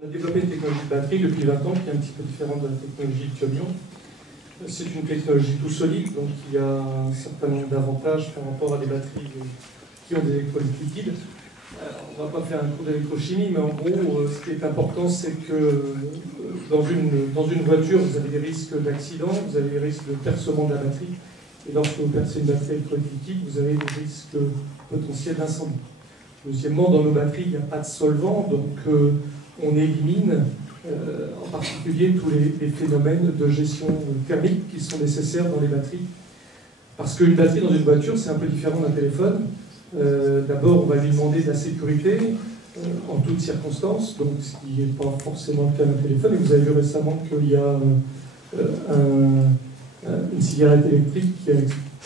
On a développé une technologie de batterie depuis 20 ans qui est un petit peu différente de la technologie lithium-ion. C'est une technologie tout solide, donc il y a un certain nombre d'avantages par rapport à des batteries qui ont des électrolytes liquides. On ne va pas faire un cours d'électrochimie, mais en gros, ce qui est important, c'est que dans une voiture, vous avez des risques d'accident, vous avez des risques de percement de la batterie, et lorsque vous percez une batterie électrolyte liquide, vous avez des risques potentiels d'incendie. Deuxièmement, dans nos batteries, il n'y a pas de solvant, donc on élimine en particulier tous les phénomènes de gestion thermique qui sont nécessaires dans les batteries. Parce qu'une batterie dans une voiture, c'est un peu différent d'un téléphone. D'abord, on va lui demander de la sécurité en toutes circonstances, donc ce qui n'est pas forcément le cas d'un téléphone. Et vous avez vu récemment qu'il y a une cigarette électrique qui a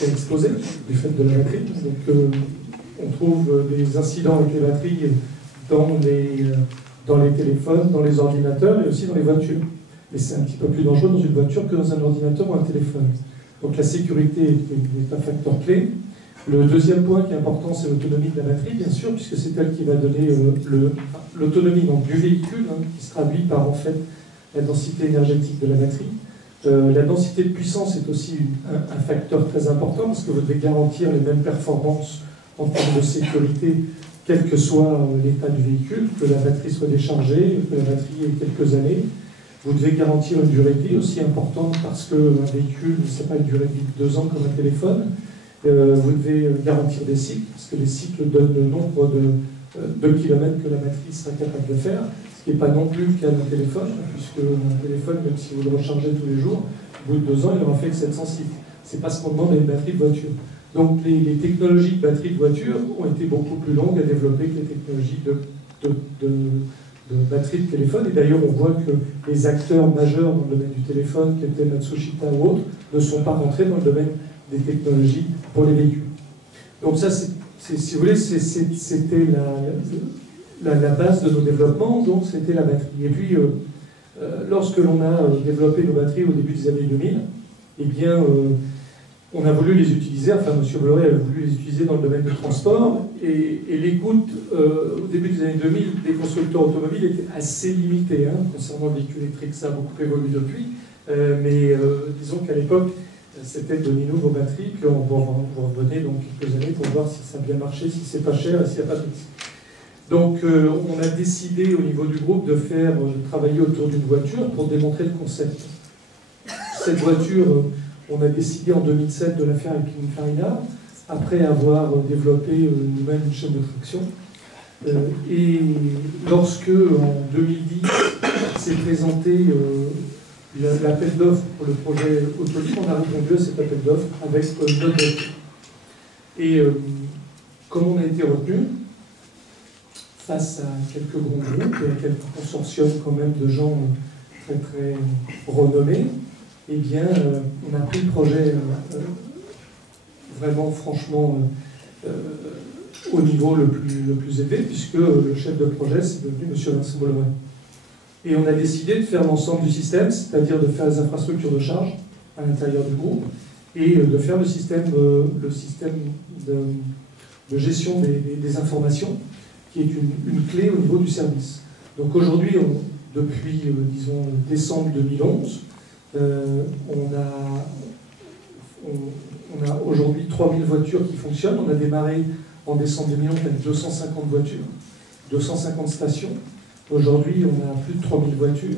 explosé du fait de la batterie. Donc on trouve des incidents avec les batteries dans les téléphones, dans les ordinateurs et aussi dans les voitures. Et c'est un petit peu plus dangereux dans une voiture que dans un ordinateur ou un téléphone. Donc la sécurité est un facteur clé. Le deuxième point qui est important, c'est l'autonomie de la batterie, bien sûr, puisque c'est elle qui va donner l'autonomie du véhicule, qui se traduit par en fait la densité énergétique de la batterie. La densité de puissance est aussi un facteur très important, parce que vous devez garantir les mêmes performances en termes de sécurité, quel que soit l'état du véhicule, que la batterie soit déchargée, que la batterie ait quelques années. Vous devez garantir une durée de vie aussi importante, parce qu'un véhicule, ce n'est pas une durée de vie de 2 ans comme un téléphone. Vous devez garantir des cycles, parce que les cycles donnent le nombre de kilomètres que la batterie sera capable de faire, ce qui n'est pas non plus le cas d'un téléphone, puisque un téléphone, même si vous le rechargez tous les jours, au bout de 2 ans, il aura fait que 700 cycles. Ce n'est pas ce qu'on demande à une batterie de voiture. Donc les technologies de batterie de voiture ont été beaucoup plus longues à développer que les technologies de batterie de téléphone. Et d'ailleurs, on voit que les acteurs majeurs dans le domaine du téléphone, qui étaient Matsushita ou autres, ne sont pas rentrés dans le domaine des technologies pour les véhicules. Donc ça, si vous voulez, c'était la base de nos développements, donc c'était la batterie. Et puis, lorsque l'on a développé nos batteries au début des années 2000, eh bien, on a voulu les utiliser, enfin M. Bolloré a voulu les utiliser dans le domaine du transport, et l'écoute au début des années 2000 des constructeurs automobiles était assez limitée concernant le véhicule électrique. Ça a beaucoup évolué depuis, mais disons qu'à l'époque, c'était donnez-nous vos batteries, puis on va vous revenir dans quelques années pour voir si ça a bien marché, si c'est pas cher et s'il n'y a pas de risque. Donc on a décidé au niveau du groupe de travailler autour d'une voiture pour démontrer le concept. Cette voiture, on a décidé en 2007 de la faire avec Pininfarina, après avoir développé nous-mêmes une chaîne de traction. Et lorsque, en 2010, s'est présenté l'appel d'offres pour le projet Autolib, on a répondu à cet appel d'offres avec notre voiture. Et comme on a été retenu, face à quelques grands groupes et à quelques consortiums quand même de gens très très renommés, eh bien, on a pris le projet vraiment, franchement, au niveau le plus élevé, puisque le chef de projet, c'est devenu M. Vincent Bolloré. Et on a décidé de faire l'ensemble du système, c'est-à-dire de faire les infrastructures de charge à l'intérieur du groupe, et de faire le système de gestion des informations, qui est une clé au niveau du service. Donc aujourd'hui, depuis, disons, décembre 2011, on a aujourd'hui 3000 voitures qui fonctionnent. On a démarré en décembre 2011 avec 250 voitures, 250 stations. Aujourd'hui, on a plus de 3000 voitures.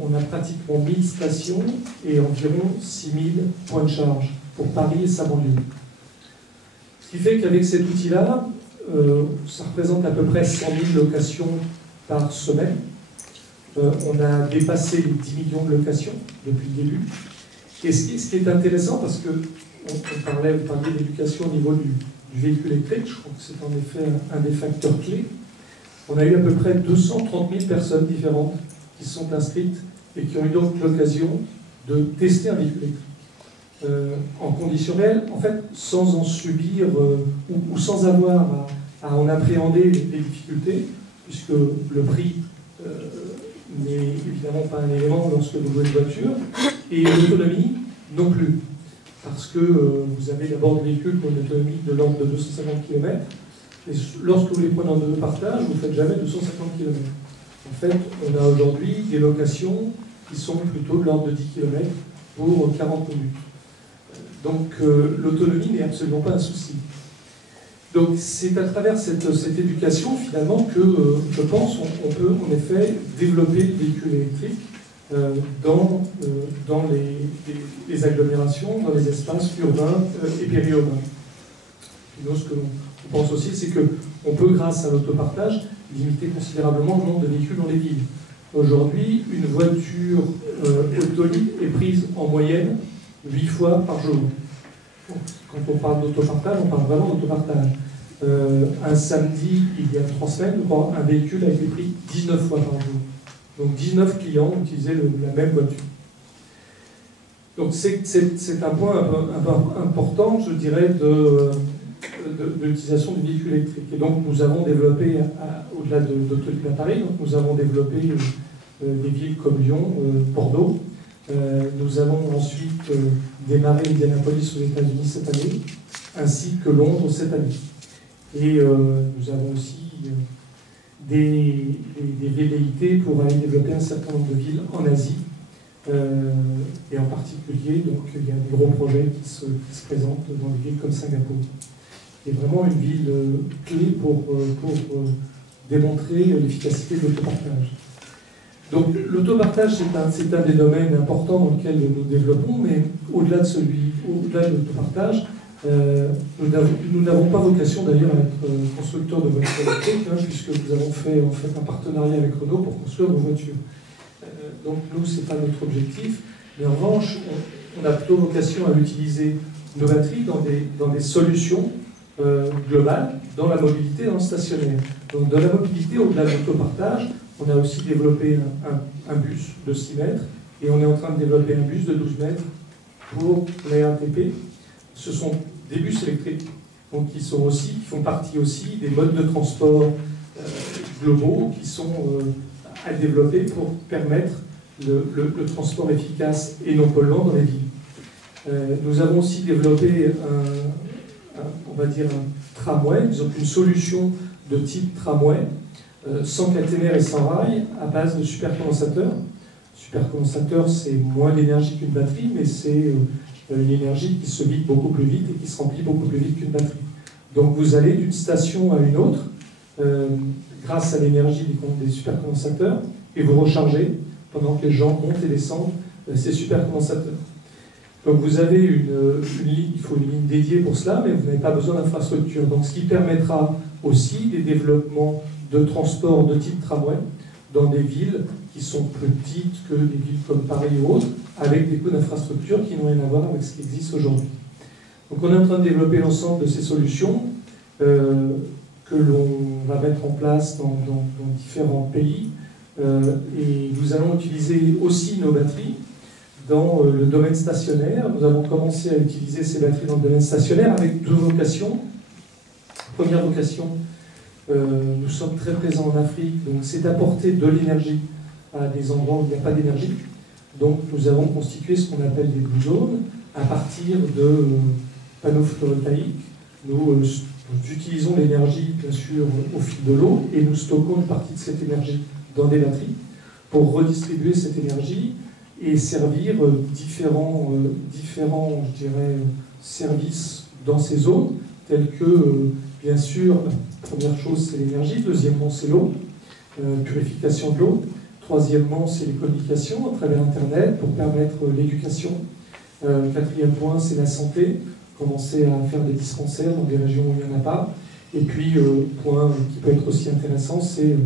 On a pratiquement 1000 stations et environ 6000 points de charge pour Paris et sa banlieue. Ce qui fait qu'avec cet outil-là, ça représente à peu près 100 000 locations par semaine. On a dépassé les 10 millions de locations depuis le début. Et ce qui est intéressant, parce que on parlait d'éducation au niveau du véhicule électrique, je crois que c'est en effet un des facteurs clés. On a eu à peu près 230 000 personnes différentes qui se sont inscrites et qui ont eu donc l'occasion de tester un véhicule électrique en conditions réelles, en fait, sans en subir ou sans avoir à en appréhender les difficultés, puisque le prix n'est évidemment pas un élément lorsque vous louez une voiture, et l'autonomie non plus, parce que vous avez d'abord des véhicules qui ont une autonomie de l'ordre de 250 km, et lorsque vous les prenez en deux partage, vous ne faites jamais 250 km. En fait, on a aujourd'hui des locations qui sont plutôt de l'ordre de 10 km pour 40 minutes. Donc l'autonomie n'est absolument pas un souci. Donc c'est à travers cette éducation finalement que je pense on peut en effet développer le véhicule électrique dans les agglomérations, dans les espaces urbains et périurbains. Et donc, ce que l'on pense aussi, c'est qu'on peut, grâce à l'autopartage, limiter considérablement le nombre de véhicules dans les villes. Aujourd'hui, une voiture autonome est prise en moyenne 8 fois par jour. Quand on parle d'autopartage, on parle vraiment d'autopartage. Un samedi, il y a 3 semaines, je crois, un véhicule a été pris 19 fois par jour. Donc 19 clients utilisaient la même voiture. Donc c'est un point un peu important, je dirais, de l'utilisation du véhicule électrique. Et donc nous avons développé, au-delà d'Autolib à Paris, donc nous avons développé des villes comme Lyon, Bordeaux. Nous avons ensuite démarré Indianapolis aux États-Unis cette année, ainsi que Londres cette année. Et nous avons aussi des velléités pour aller développer un certain nombre de villes en Asie. Et en particulier, donc, il y a des gros projets qui se présentent dans des villes comme Singapour. C'est vraiment une ville clé pour démontrer l'efficacité de l'autopartage. Donc l'autopartage, c'est un des domaines importants dans lequel nous développons, mais au-delà de l'autopartage, nous n'avons pas vocation d'ailleurs à être constructeurs de voitures électriques, puisque nous avons fait en fait un partenariat avec Renault pour construire nos voitures. Donc nous, ce n'est pas notre objectif, mais en revanche, on a plutôt vocation à utiliser nos batteries dans des solutions globales, dans la mobilité, dans le stationnaire. Donc dans la mobilité, au-delà de l'autopartage, on a aussi développé un bus de 6 mètres, et on est en train de développer un bus de 12 mètres pour la RATP. Ce sont des bus électriques, donc qui font partie aussi des modes de transport globaux qui sont à développer pour permettre le transport efficace et non polluant dans les villes. Nous avons aussi développé on va dire un tramway, donc une solution de type tramway, sans caténaire et sans rail, à base de supercondensateurs. Supercondensateur, c'est moins d'énergie qu'une batterie, mais c'est une énergie qui se vide beaucoup plus vite et qui se remplit beaucoup plus vite qu'une batterie. Donc vous allez d'une station à une autre, grâce à l'énergie des supercondensateurs, et vous rechargez pendant que les gens montent et descendent ces supercondensateurs. Donc vous avez une ligne, il faut une ligne dédiée pour cela, mais vous n'avez pas besoin d'infrastructure. Donc ce qui permettra aussi des développements de transport de type tramway dans des villes qui sont plus petites que des villes comme Paris ou autres, avec des coûts d'infrastructure qui n'ont rien à voir avec ce qui existe aujourd'hui. Donc on est en train de développer l'ensemble de ces solutions que l'on va mettre en place dans différents pays. Et nous allons utiliser aussi nos batteries dans le domaine stationnaire. Nous avons commencé à utiliser ces batteries dans le domaine stationnaire avec 2 vocations. Première vocation, nous sommes très présents en Afrique, donc c'est d'apporter de l'énergie à des endroits où il n'y a pas d'énergie. Donc nous avons constitué ce qu'on appelle des blue zones à partir de panneaux photovoltaïques. Nous utilisons l'énergie, bien sûr, au fil de l'eau, et nous stockons une partie de cette énergie dans des batteries pour redistribuer cette énergie et servir différents je dirais, services dans ces zones, tels que, bien sûr, première chose, c'est l'énergie, deuxièmement, c'est l'eau, purification de l'eau, troisièmement, c'est les communications à travers Internet pour permettre l'éducation, quatrième point, c'est la santé, commencer à faire des dispensaires dans des régions où il n'y en a pas, et puis, point qui peut être aussi intéressant, c'est,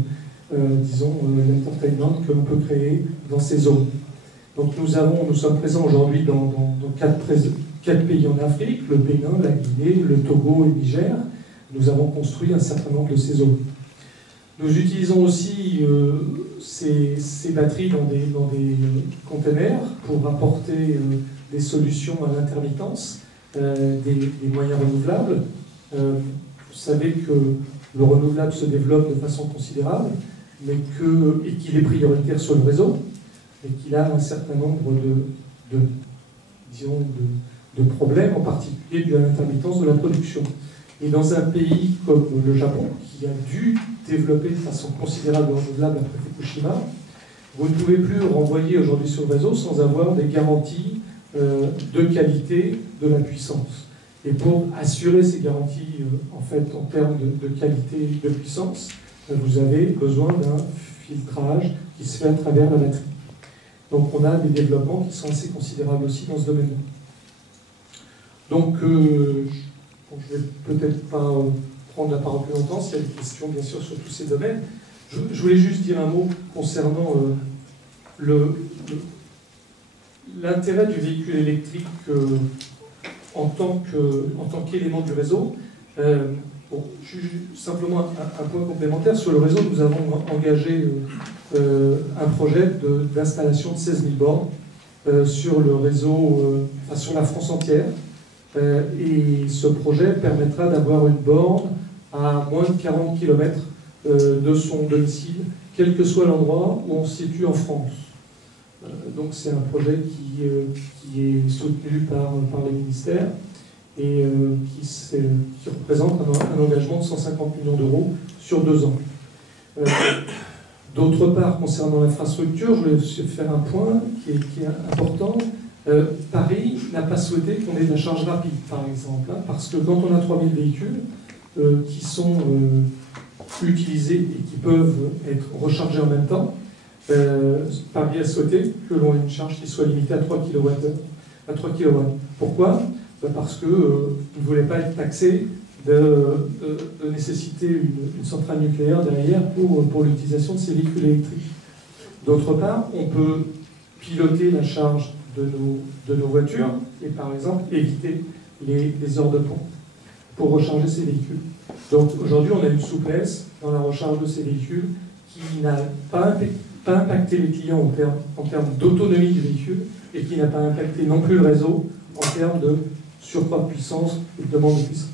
disons, l'entertainment que l'on peut créer dans ces zones. Donc nous sommes présents aujourd'hui dans 4 pays en Afrique, le Bénin, la Guinée, le Togo et le Niger. Nous avons construit un certain nombre de ces zones. Nous utilisons aussi ces batteries dans des containers pour apporter des solutions à l'intermittence, des moyens renouvelables. Vous savez que le renouvelable se développe de façon considérable, mais et qu'il est prioritaire sur le réseau, et qu'il a un certain nombre de problèmes, en particulier dû à l'intermittence de la production. Et dans un pays comme le Japon, qui a dû développer de façon considérable le renouvelable après Fukushima, vous ne pouvez plus renvoyer aujourd'hui sur le réseau sans avoir des garanties de qualité de la puissance. Et pour assurer ces garanties en fait, en termes de qualité de puissance, vous avez besoin d'un filtrage qui se fait à travers la batterie. Donc on a des développements qui sont assez considérables aussi dans ce domaine-là. Donc je ne vais peut-être pas prendre la parole plus longtemps, s'il y a des questions bien sûr sur tous ces domaines. Je voulais juste dire un mot concernant l'intérêt du véhicule électrique en tant qu'élément du réseau. Simplement un point complémentaire. Sur le réseau, nous avons engagé un projet d'installation de 16 000 bornes sur le réseau, sur la France entière. Et ce projet permettra d'avoir une borne à moins de 40 km de son domicile, quel que soit l'endroit où on se situe en France. Donc c'est un projet qui est soutenu par les ministères et qui représente un engagement de 150 millions d'euros sur 2 ans. D'autre part, concernant l'infrastructure, je voulais faire un point qui est important. Paris n'a pas souhaité qu'on ait de la charge rapide, par exemple, hein, parce que quand on a 3000 véhicules qui sont utilisés et qui peuvent être rechargés en même temps, Paris a souhaité que l'on ait une charge qui soit limitée à 3 kW. Pourquoi? Parce qu'ils ne voulaient pas être taxés de nécessiter une centrale nucléaire derrière pour l'utilisation de ces véhicules électriques. D'autre part, on peut piloter la charge de nos voitures et par exemple éviter les heures de pompe pour recharger ces véhicules. Donc aujourd'hui, on a une souplesse dans la recharge de ces véhicules qui n'a pas impacté les clients en termes d'autonomie du véhicule et qui n'a pas impacté non plus le réseau en termes de surcroît de puissance et de demande de puissance.